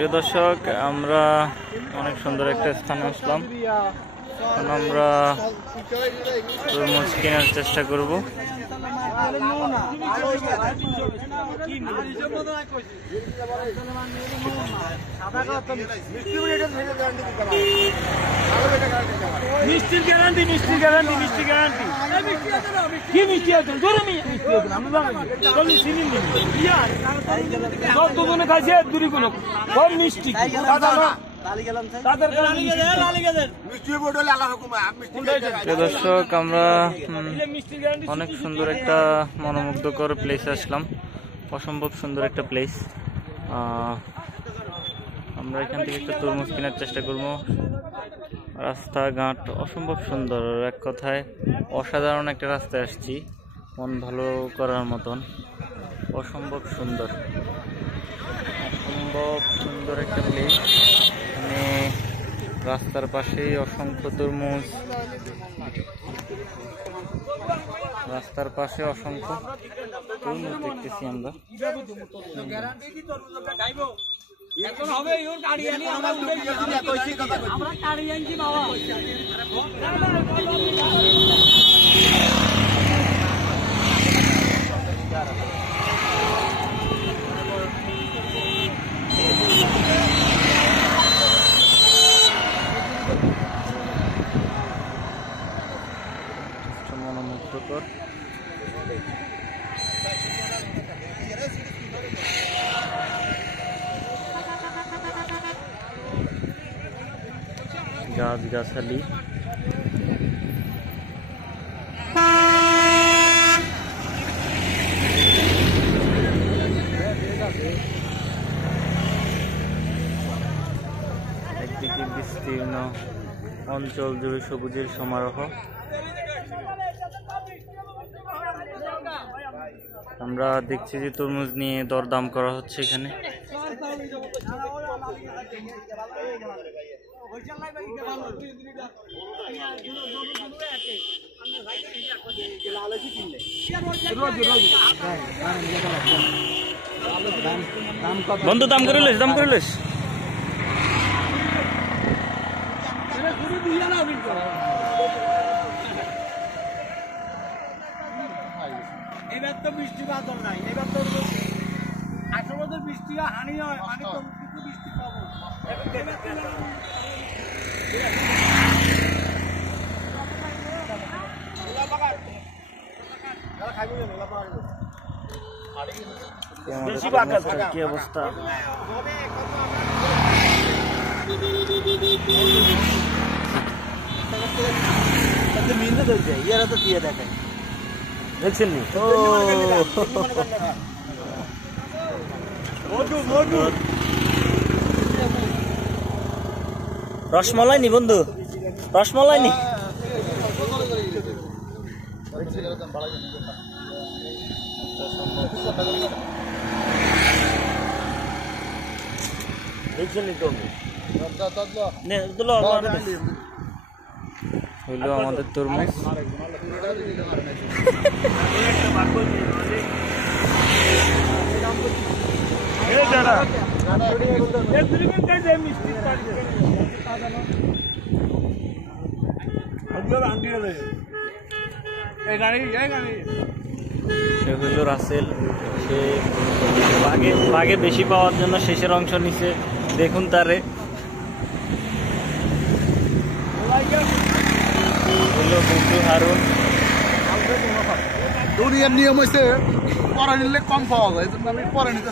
প্রিয় দর্শক, আমরা অনেক সুন্দর একটা স্থানে আসলাম। এখন আমরা তরমুজ কেনার চেষ্টা করব। মিষ্টির গ্যারান্টি, মিষ্টির গ্যারান্টি, মিষ্টি গ্যারান্টি। কি মিষ্টি আছে? যতজনে খাইছে দুরি কোনো কম মিষ্টি। দর্শক, আমরা অনেক সুন্দর একটা মনোমুগ্ধকর প্লেস আসলাম, অসম্ভব সুন্দর একটা প্লেস। আমরা এখান থেকে একটা তরমুজ কেনার চেষ্টা করব। রাস্তাঘাট অসম্ভব সুন্দর, এক কথায় অসাধারণ একটা রাস্তায় আসছি, মন ভালো করার মতন। অসম্ভব সুন্দর, অসম্ভব সুন্দর একটা প্লেস। এখানে রাস্তার পাশেই অসংখ্য তরমুজ, রাস্তার পাশে অসংখ্য তরমুজ দেখতেছি আমরা। এখন হবে ওর গাড়ি আনি আমরা গাড়ি আনছি বাবা। মনোমুগ্ধকর গাছগাছালি, একদিকে বিস্তীর্ণ অঞ্চল জুড়ে সবুজের সমারোহ। আমরা দেখছি যে তরমুজ নিয়ে দরদাম করা হচ্ছে এখানে। বন্ধু দাম করে লিস, দাম করে লিস। এবার তো বৃষ্টি বাদল নাই, এবার তো 18 বৃষ্টি হানি হয়, মানে তো কিছু বৃষ্টি পাবো। কি অবস্থা? দেখছেন নি? রসমালাই নি বন্ধু, রসমালাই নি। দেখছেন নি তো? হইলো আমাদের তরমুজ। সে হইল রাসেল, সে বাঘে বেশি পাওয়ার জন্য শেষের অংশ নিচে, দেখুন তারে। বন্ধু হারুন। দুনিয়ার নিয়ম হয়েছে পরে নিলে কম পাওয়া যায়, আমি পরে নিতে